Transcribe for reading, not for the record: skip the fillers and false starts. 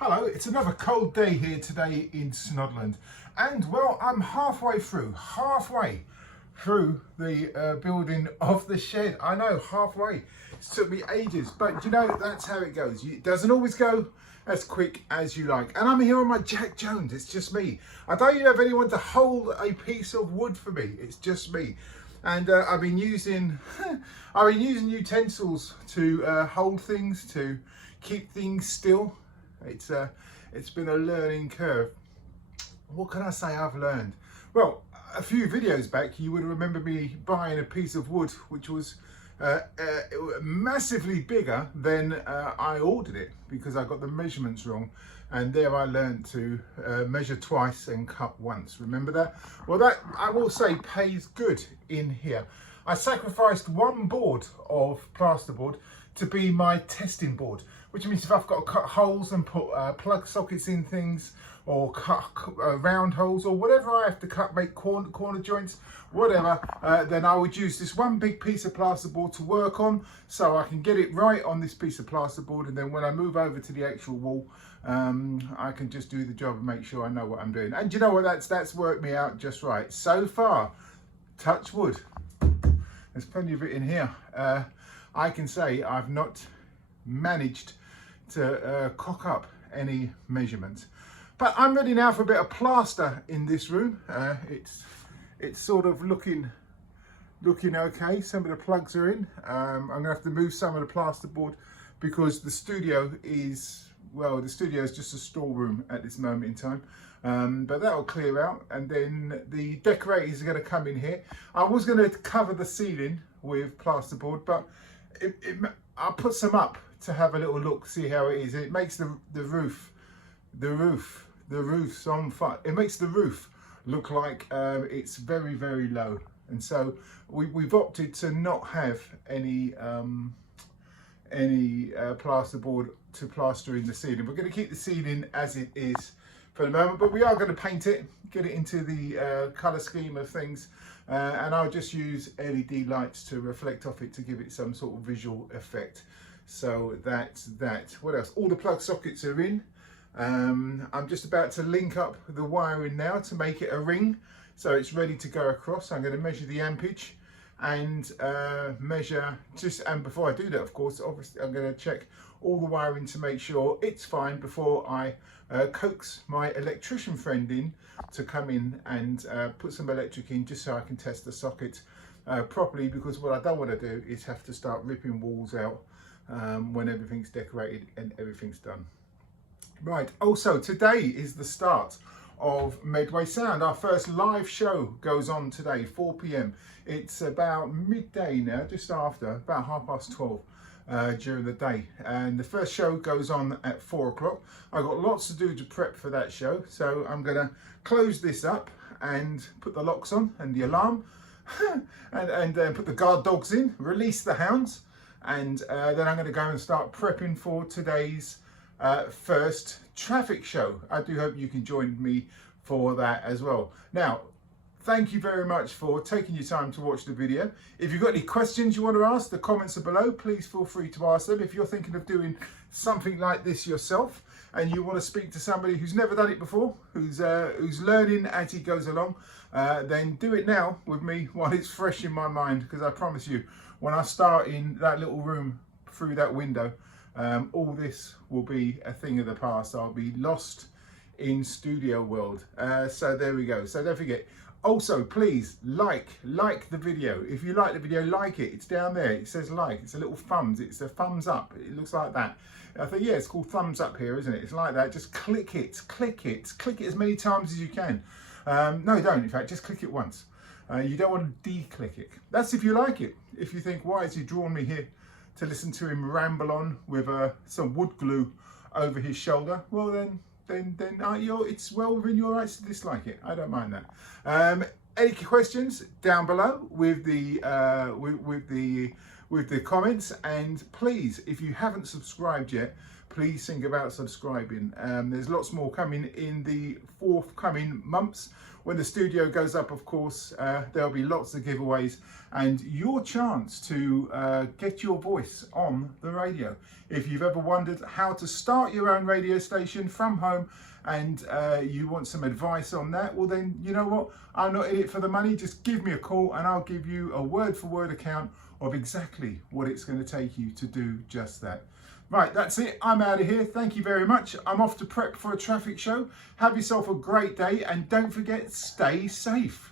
Hello, it's another cold day here today in Snodland, and well, I'm halfway through the building of the shed. I know, halfway. It took me ages, but you know, that's how it goes. It doesn't always go as quick as you like. And I'm here on my Jack Jones. It's just me. I don't even have anyone to hold a piece of wood for me. It's just me. And I've been using utensils to hold things, to keep things still. It's been a learning curve. What can I say I've learned? Well, a few videos back, you would remember me buying a piece of wood which was massively bigger than I ordered it, because I got the measurements wrong, and there I learned to measure twice and cut once. Remember that? Well, that, I will say, pays good in here. I sacrificed one board of plasterboard to be my testing board, which means if I've got to cut holes and put plug sockets in things, or cut round holes, or whatever I have to cut, make corner joints, whatever, then I would use this one big piece of plasterboard to work on, so I can get it right on this piece of plasterboard, and then when I move over to the actual wall, I can just do the job and make sure I know what I'm doing. And you know what, that's worked me out just right so far. Touch wood. There's plenty of it in here. I can say I've not managed to cock up any measurements. But I'm ready now for a bit of plaster in this room. It's sort of looking okay. Some of the plugs are in. I'm gonna have to move some of the plasterboard because the studio is, well, the studio is just a storeroom at this moment in time. But that'll clear out, and then the decorators are going to come in here. I was going to cover the ceiling with plasterboard, but I'll put some up to have a little look, see how it is. It makes the roof's on fire. It makes the roof look like it's very, very low, and so we've opted to not have any plasterboard to plaster in the ceiling. We're going to keep the ceiling as it is for the moment, but we are going to paint it, get it into the colour scheme of things, and I'll just use LED lights to reflect off it to give it some sort of visual effect. So that's that. What else? All the plug sockets are in. I'm just about to link up the wiring now to make it a ring, so it's ready to go across. I'm going to measure the ampage and and before I do that, of course, obviously I'm going to check all the wiring to make sure it's fine before I coax my electrician friend in to come in and put some electric in, just so I can test the socket properly, because what I don't want to do is have to start ripping walls out when everything's decorated and everything's done. Right, also today is the start of Medway Sound. Our first live show goes on today, 4 p.m. It's about midday now, just after, about 12:30 during the day. And the first show goes on at 4 o'clock. I've got lots to do to prep for that show, so I'm gonna close this up and put the locks on and the alarm and then put the guard dogs in, release the hounds, and then I'm gonna go and start prepping for today's first traffic show. I do hope you can join me for that as well. Now, thank you very much for taking your time to watch the video. If you've got any questions you want to ask, the comments are below. Please feel free to ask them. If you're thinking of doing something like this yourself and you want to speak to somebody who's never done it before, who's learning as he goes along, then do it now with me while it's fresh in my mind, because I promise you, when I start in that little room through that window, all this will be a thing of the past. I'll be lost in studio world. So there we go. So don't forget, also please like the video. If you like the video, like it. It's down there, it says like. It's a little thumbs, it's a thumbs up. It looks like that. I think, yeah, it's called thumbs up here, isn't it? It's like that. Just click it as many times as you can. No, don't, in fact, just click it once. You don't want to de-click it. That's if you like it. If you think, why has he drawn me here to listen to him ramble on with some wood glue over his shoulder, well then it's well within your rights to dislike it. I don't mind that. Any questions down below with the comments, and please, if you haven't subscribed yet, please think about subscribing. There's lots more coming in the forthcoming months when the studio goes up, of course, there'll be lots of giveaways and your chance to get your voice on the radio. If you've ever wondered how to start your own radio station from home and you want some advice on that, well then, you know what? I'm not in it for the money. Just give me a call and I'll give you a word-for-word account of exactly what it's going to take you to do just that. Right, that's it. I'm out of here. Thank you very much. I'm off to prep for a traffic show. Have yourself a great day and don't forget, stay safe.